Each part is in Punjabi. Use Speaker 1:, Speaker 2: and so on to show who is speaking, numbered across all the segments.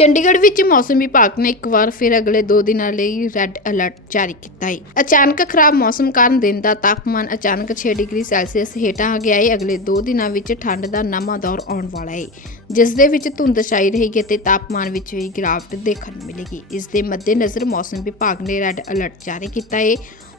Speaker 1: ਚੰਡੀਗੜ੍ਹ ਵਿੱਚ ਮੌਸਮ ਵਿਭਾਗ ਨੇ ਇੱਕ ਵਾਰ ਫਿਰ ਅਗਲੇ 2 ਦਿਨਾਂ ਲਈ ਰੈੱਡ ਅਲਰਟ ਜਾਰੀ ਕੀਤਾ ਹੈ। ਅਚਾਨਕ ਖਰਾਬ ਮੌਸਮ ਕਾਰਨ ਦਿਨ ਦਾ ਤਾਪਮਾਨ ਅਚਾਨਕ 6 ਡਿਗਰੀ ਸੈਲਸੀਅਸ ਹੇਠਾਂ ਆ ਗਿਆ ਹੈ। ਅਗਲੇ 2 ਦਿਨਾਂ ਵਿੱਚ ਠੰਡ ਦਾ ਨਵਾਂ ਦੌਰ ਆਉਣ ਵਾਲਾ ਹੈ। ਜਿਸ ਦੇ ਵਿੱਚ ਧੁੰਦ ਛਾਈ ਰਹੇਗੀ ਅਤੇ ਤਾਪਮਾਨ ਵਿੱਚ ਵੀ ਗਿਰਾਵਟ ਦੇਖਣ ਨੂੰ ਮਿਲੇਗੀ। ਇਸ ਦੇ ਮੱਦੇਨਜ਼ਰ ਮੌਸਮ ਵਿਭਾਗ ਨੇ ਰੈੱਡ ਅਲਰਟ ਜਾਰੀ ਕੀਤਾ ਹੈ।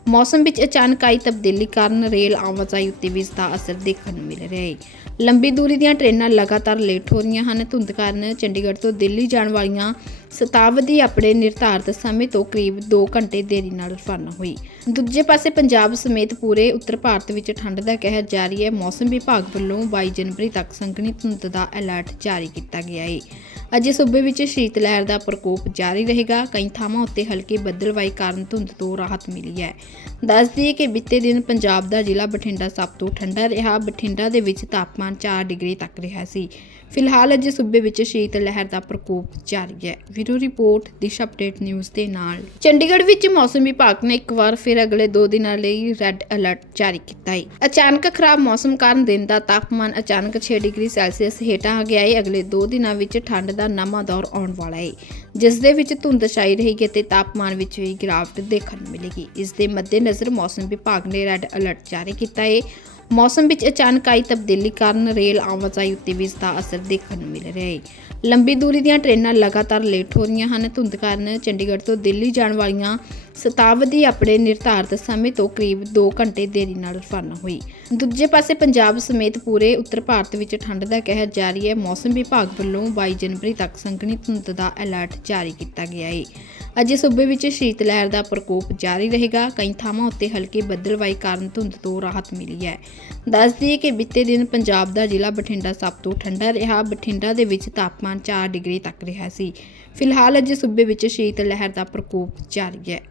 Speaker 1: ਮੌਸਮ ਵਿੱਚ ਅਚਾਨਕ ਆਈ ਤਬਦੀਲੀ ਕਾਰਨ ਰੇਲ ਆਵਾਜਾਈ ਉੱਤੇ ਵੀ ਇਸ ਦਾ ਅਸਰ ਦੇਖਣ ਨੂੰ ਮਿਲ ਰਿਹਾ ਹੈ। ਲੰਬੀ ਦੂਰੀ ਦੀਆਂ ਟ੍ਰੇਨਾਂ ਲਗਾਤਾਰ ਲੇਟ ਹੋ ਰਹੀਆਂ ਹਨ। ਧੁੰਦ ਕਾਰਨ ਚੰਡੀਗੜ੍ਹ ਤੋਂ ਦਿੱਲੀ ਜਾਣ ਵਾਲੀਆਂ ਸ਼ਤਾਬਦੀ ਆਪਣੇ ਨਿਰਧਾਰਤ ਸਮੇਂ ਤੋਂ ਕਰੀਬ 2 ਘੰਟੇ ਦੇਰੀ ਨਾਲ ਰਵਾਨਾ ਹੋਈ। ਦੂਜੇ ਪਾਸੇ ਪੰਜਾਬ ਸਮੇਤ ਪੂਰੇ ਉੱਤਰ ਭਾਰਤ ਵਿੱਚ ਠੰਡ ਦਾ ਕਹਿਰ ਜਾਰੀ ਹੈ। ਮੌਸਮ ਵਿਭਾਗ ਵੱਲੋਂ 22 ਜਨਵਰੀ ਤੱਕ ਸੰਘਣੀ ਧੁੰਦ ਦਾ ਅਲਰਟ ਜਾਰੀ ਕੀਤਾ ਗਿਆ ਹੈ। ਅਜੇ ਸੂਬੇ ਵਿੱਚ ਸ਼ੀਤ ਲਹਿਰ ਦਾ ਪ੍ਰਕੋਪ ਜਾਰੀ ਰਹੇਗਾ। ਕਈ ਥਾਵਾਂ ਉੱਤੇ ਹਲਕੀ ਬੱਦਲਵਾਈ ਕਾਰਨ ਧੁੰਦ ਤੋਂ ਰਾਹਤ ਮਿਲੀ ਹੈ। ਦੱਸ ਦਈਏ ਕਿ ਬੀਤੇ ਦਿਨ ਪੰਜਾਬ ਦਾ ਜ਼ਿਲ੍ਹਾ ਬਠਿੰਡਾ ਸਭ ਤੋਂ ਠੰਡਾ ਰਿਹਾ। ਬਠਿੰਡਾ ਦੇ ਵਿੱਚ ਤਾਪਮਾਨ 4 ਡਿਗਰੀ ਤੱਕ ਰਿਹਾ ਸੀ। ਫਿਲਹਾਲ ਅਜੇ ਸੂਬੇ ਵਿੱਚ ਸ਼ੀਤ ਲਹਿਰ ਦਾ ਪ੍ਰਕੋਪ ਜਾਰੀ ਹੈ। Video report, Disha update news ਦੇ ਨਾਲ। ਚੰਡੀਗੜ੍ਹ ਵਿੱਚ ਮੌਸਮ ਵਿਭਾਗ ਨੇ ਇੱਕ ਵਾਰ ਫਿਰ ਅਗਲੇ 2 ਦਿਨਾਂ ਲਈ ਰੈੱਡ ਅਲਰਟ ਜਾਰੀ ਕੀਤਾ ਹੈ। ਅਚਾਨਕ ਖਰਾਬ ਮੌਸਮ ਕਾਰਨ ਦਿਨ ਦਾ ਤਾਪਮਾਨ ਅਚਾਨਕ 6 ਡਿਗਰੀ ਸੈਲਸੀਅਸ ਹੇਠਾਂ ਆ ਗਿਆ ਹੈ। ਅਗਲੇ 2 ਦਿਨਾਂ ਵਿੱਚ ਠੰਡ ਦਾ ਨਵਾਂ ਦੌਰ ਆਉਣ ਵਾਲਾ ਹੈ। ਜਿਸ ਦੇ ਵਿੱਚ ਧੁੰਦ ਛਾਈ ਰਹੇਗੀ ਅਤੇ ਤਾਪਮਾਨ ਵਿੱਚ ਵੀ ਗਿਰਾਵਟ ਦੇਖਣ ਨੂੰ ਮਿਲੇਗੀ। ਇਸ ਦੇ ਮੱਦੇਨਜ਼ਰ ਮੌਸਮ ਵਿਭਾਗ ਨੇ ਰੈੱਡ ਅਲਰਟ ਜਾਰੀ ਕੀਤਾ ਹੈ ਮੌਸਮ ਵਿੱਚ ਅਚਾਨਕ ਆਈ ਤਬਦੀਲੀ ਕਾਰਨ ਰੇਲ ਆਵਾਜਾਈ ਉੱਤੇ ਵੀ ਇਸ ਦਾ ਅਸਰ ਦੇਖਣ ਨੂੰ ਮਿਲ ਰਿਹਾ ਹੈ ਲੰਬੀ ਦੂਰੀ ਦੀਆਂ ਟ੍ਰੇਨਾਂ ਲਗਾਤਾਰ ਲੇਟ ਹੋ ਰਹੀਆਂ ਹਨ। ਧੁੰਦ ਕਾਰਨ ਚੰਡੀਗੜ੍ਹ ਤੋਂ ਦਿੱਲੀ ਜਾਣ ਵਾਲੀਆਂ ਸ਼ਤਾਬਦੀ ਆਪਣੇ ਨਿਰਧਾਰਤ ਸਮੇਂ ਤੋਂ ਕਰੀਬ 2 ਘੰਟੇ ਦੇਰੀ ਨਾਲ ਰਵਾਨਾ ਹੋਈ। ਦੂਜੇ ਪਾਸੇ ਪੰਜਾਬ ਸਮੇਤ ਪੂਰੇ ਉੱਤਰ ਭਾਰਤ ਵਿੱਚ ਠੰਡ ਦਾ ਕਹਿਰ ਜਾਰੀ ਹੈ। ਮੌਸਮ ਵਿਭਾਗ ਵੱਲੋਂ 22 ਜਨਵਰੀ ਤੱਕ ਸੰਘਣੀ ਧੁੰਦ ਦਾ ਅਲਰਟ ਜਾਰੀ ਕੀਤਾ ਗਿਆ ਹੈ ਅਜੇ ਸੂਬੇ ਵਿੱਚ ਸ਼ੀਤ ਲਹਿਰ ਦਾ ਪ੍ਰਕੋਪ ਜਾਰੀ ਰਹੇਗਾ। ਕਈ ਥਾਵਾਂ ਉੱਤੇ ਹਲਕੀ ਬੱਦਲਵਾਈ ਕਾਰਨ ਧੁੰਦ ਤੋਂ ਰਾਹਤ ਮਿਲੀ ਹੈ। ਦੱਸ ਦਈਏ ਕਿ ਬੀਤੇ ਦਿਨ ਪੰਜਾਬ ਦਾ ਜ਼ਿਲ੍ਹਾ ਬਠਿੰਡਾ ਸਭ ਤੋਂ ਠੰਡਾ ਰਿਹਾ। ਬਠਿੰਡਾ ਦੇ ਵਿੱਚ ਤਾਪਮਾਨ 4 ਡਿਗਰੀ ਤੱਕ ਰਿਹਾ ਸੀ। ਫਿਲਹਾਲ ਅਜੇ ਸੂਬੇ ਵਿੱਚ ਸ਼ੀਤ ਲਹਿਰ ਦਾ ਪ੍ਰਕੋਪ ਜਾਰੀ ਹੈ।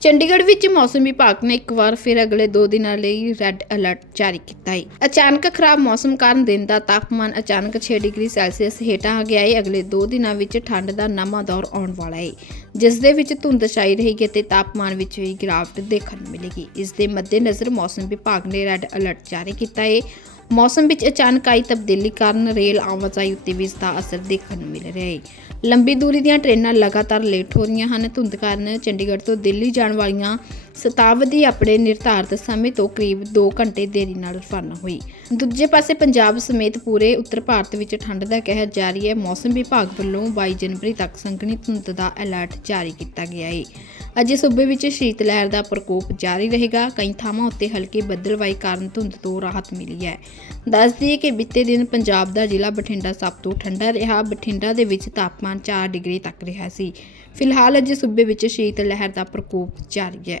Speaker 1: ਚੰਡੀਗੜ੍ਹ ਵਿੱਚ ਮੌਸਮ ਵਿਭਾਗ ਨੇ ਇੱਕ ਵਾਰ ਫਿਰ ਅਗਲੇ 2 ਦਿਨਾਂ ਲਈ ਰੈੱਡ ਅਲਰਟ ਜਾਰੀ ਕੀਤਾ ਹੈ। ਅਚਾਨਕ ਖਰਾਬ ਮੌਸਮ ਕਾਰਨ ਦਿਨ ਦਾ ਤਾਪਮਾਨ ਅਚਾਨਕ 6 ਡਿਗਰੀ ਸੈਲਸੀਅਸ ਹੇਠਾਂ ਆ ਗਿਆ ਹੈ। ਅਗਲੇ 2 ਦਿਨਾਂ ਵਿੱਚ ਠੰਡ ਦਾ ਨਵਾਂ ਦੌਰ ਆਉਣ ਵਾਲਾ ਹੈ। ਜਿਸ ਦੇ ਵਿੱਚ ਧੁੰਦ ਛਾਈ ਰਹੇਗੀ ਅਤੇ ਤਾਪਮਾਨ ਵਿੱਚ ਵੀ ਗਿਰਾਵਟ ਦੇਖਣ ਨੂੰ ਮਿਲੇਗੀ। ਇਸ ਦੇ ਮੱਦੇਨਜ਼ਰ ਮੌਸਮ ਵਿਭਾਗ ਨੇ ਰੈੱਡ ਅਲਰਟ ਜਾਰੀ ਕੀਤਾ ਹੈ। ਮੌਸਮ ਵਿੱਚ ਅਚਾਨਕ ਆਈ ਤਬਦੀਲੀ ਕਾਰਨ ਰੇਲ ਆਵਾਜਾਈ ਉੱਤੇ ਵੀ ਇਸ ਦਾ ਅਸਰ ਦੇਖਣ ਨੂੰ ਮਿਲ ਰਿਹਾ ਹੈ। ਲੰਬੀ ਦੂਰੀ ਦੀਆਂ ਟ੍ਰੇਨਾਂ ਲਗਾਤਾਰ ਲੇਟ ਹੋ ਰਹੀਆਂ ਹਨ। ਧੁੰਦ ਕਾਰਨ ਚੰਡੀਗੜ੍ਹ ਤੋਂ ਦਿੱਲੀ ਜਾਣ ਵਾਲੀਆਂ ਸ਼ਤਾਬਦੀ ਆਪਣੇ ਨਿਰਧਾਰਤ ਸਮੇਂ ਤੋਂ ਕਰੀਬ 2 ਘੰਟੇ ਦੇਰੀ ਨਾਲ ਰਵਾਨਾ ਹੋਈ। ਦੂਜੇ ਪਾਸੇ ਪੰਜਾਬ ਸਮੇਤ ਪੂਰੇ ਉੱਤਰ ਭਾਰਤ ਵਿੱਚ ਠੰਡ ਦਾ ਕਹਿਰ ਜਾਰੀ ਹੈ। ਮੌਸਮ ਵਿਭਾਗ ਵੱਲੋਂ 22 ਜਨਵਰੀ ਤੱਕ ਸੰਘਣੀ ਧੁੰਦ ਦਾ ਅਲਰਟ ਜਾਰੀ ਕੀਤਾ ਗਿਆ ਹੈ ਅਜੇ ਸੂਬੇ ਵਿੱਚ ਸ਼ੀਤ ਲਹਿਰ ਦਾ ਪ੍ਰਕੋਪ ਜਾਰੀ ਰਹੇਗਾ। ਕਈ ਥਾਵਾਂ ਉੱਤੇ ਹਲਕੀ ਬੱਦਲਵਾਈ ਕਾਰਨ ਧੁੰਦ ਤੋਂ ਰਾਹਤ ਮਿਲੀ ਹੈ। ਦੱਸ ਦਈਏ ਕਿ ਬੀਤੇ ਦਿਨ ਪੰਜਾਬ ਦਾ ਜ਼ਿਲ੍ਹਾ ਬਠਿੰਡਾ ਸਭ ਤੋਂ ਠੰਡਾ ਰਿਹਾ। ਬਠਿੰਡਾ ਦੇ ਵਿੱਚ ਤਾਪਮਾਨ 4 ਡਿਗਰੀ ਤੱਕ ਰਿਹਾ ਸੀ। ਫਿਲਹਾਲ ਅਜੇ ਸੂਬੇ ਵਿੱਚ ਸ਼ੀਤ ਲਹਿਰ ਦਾ ਪ੍ਰਕੋਪ ਜਾਰੀ ਹੈ।